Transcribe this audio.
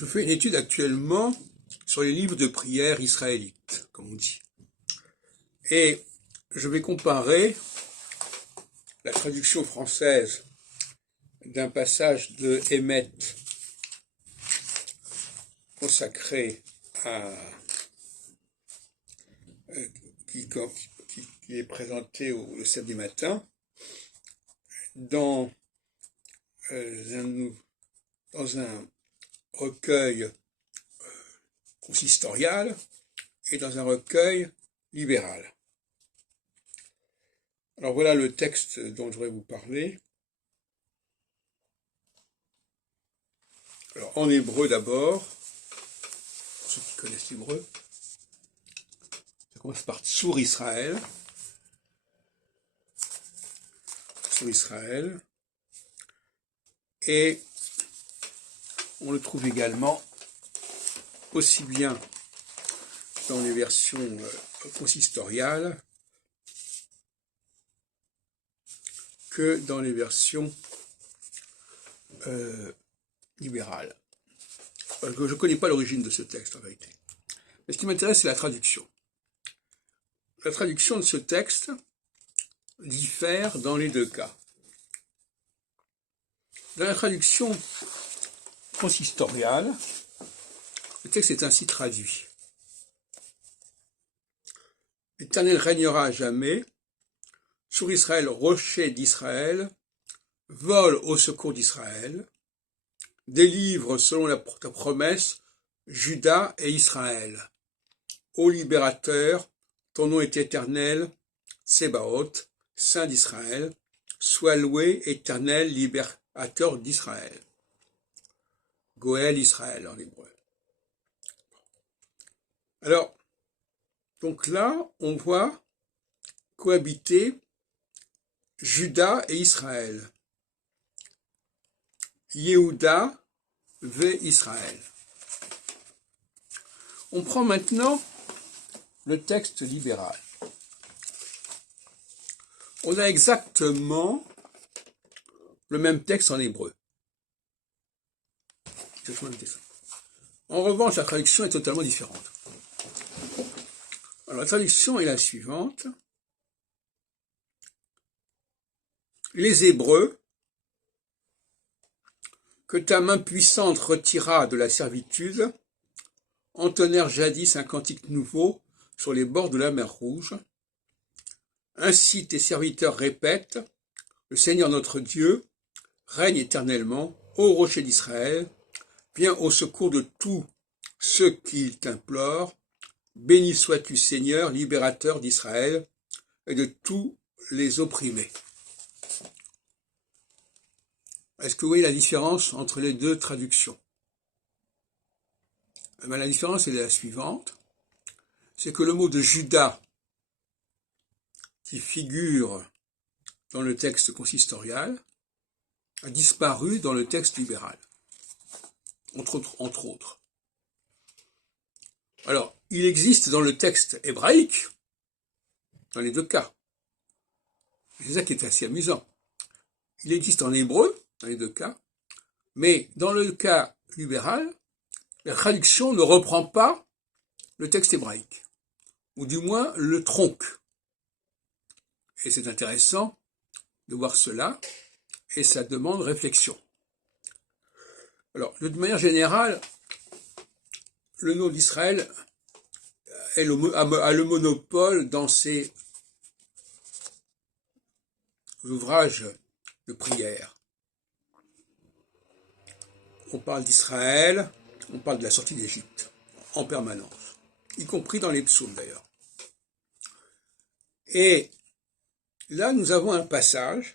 Je fais une étude actuellement sur les livres de prière israélites, comme on dit. Et je vais comparer la traduction française d'un passage de Hémet consacré à qui est présenté le samedi matin dans un recueil consistorial et dans un recueil libéral. Alors voilà le texte dont je voudrais vous parler. Alors en hébreu d'abord, pour ceux qui connaissent l'hébreu, ça commence par Tsur Israël. Tsur Israël. Et on le trouve également aussi bien dans les versions consistoriales que dans les versions libérales. Je ne connais pas l'origine de ce texte en vérité. Mais ce qui m'intéresse, c'est la traduction. La traduction de ce texte diffère dans les deux cas. Dans la traduction consistoriale, le texte est ainsi traduit. L'Éternel régnera à jamais, sur Israël, rocher d'Israël, vole au secours d'Israël, délivre selon ta promesse Juda et Israël. Ô libérateur, ton nom est éternel, Tsebaoth, Saint d'Israël, sois loué, éternel, libérateur d'Israël. Goël Israël en hébreu. Alors, donc là, on voit cohabiter Juda et Israël. Yehuda ve Israël. On prend maintenant le texte libéral. On a exactement le même texte en hébreu. En revanche, la traduction est totalement différente. Alors, la traduction est la suivante. Les Hébreux, que ta main puissante retira de la servitude, entonnèrent jadis un cantique nouveau sur les bords de la mer Rouge. Ainsi tes serviteurs répètent, le Seigneur notre Dieu règne éternellement, ô rocher d'Israël, viens au secours de tous ceux qui t'implorent. Béni sois-tu, Seigneur, libérateur d'Israël et de tous les opprimés. Est-ce que vous voyez la différence entre les deux traductions? La différence est la suivante, c'est que le mot de Juda, qui figure dans le texte consistorial, a disparu dans le texte libéral, entre autres. Alors, il existe dans le texte hébraïque, dans les deux cas. C'est ça qui est assez amusant. Il existe en hébreu, dans les deux cas, mais dans le cas libéral, la traduction ne reprend pas le texte hébraïque, ou du moins le tronque. Et c'est intéressant de voir cela, et ça demande réflexion. Alors, de manière générale, le nom d'Israël a le monopole dans ses ouvrages de prière. On parle d'Israël, on parle de la sortie d'Égypte, en permanence, y compris dans les psaumes d'ailleurs. Et là, nous avons un passage